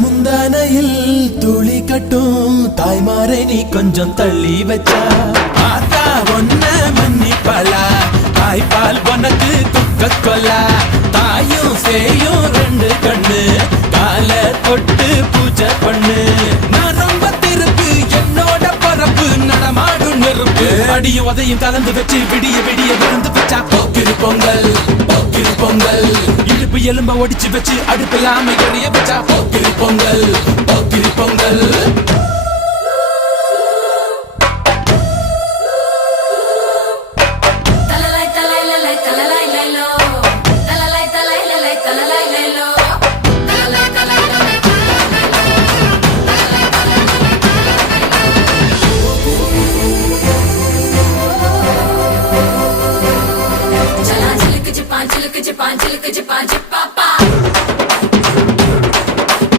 முந்தானையில் துளி கட்டும் தாய்மாரை நீ கொஞ்சம் தள்ளி வச்சா ஆத்தா ஒன்ன மன்னிப்பலா தாய்ப்பால் உனக்கு துக்க கொல்லா தாயும் சேயும் ரெண்டு கண்ணு கால தொட்டு பூஜை பண்ணு நான் ரொம்ப திருப்பு என்னோட பரப்பு நடமாடும் நெருப்பு அடியும் உதையும் கலந்து வச்சு விடிய விடிய விழுந்து வச்சா போக்கிரு பொங்கல் போக்கிரு பொங்கல் இடுப்பு எலும்ப ஒடிச்சு வச்சு அடுப்பில்லாம எறிய வச்சா போக்கிரு பொங்கல்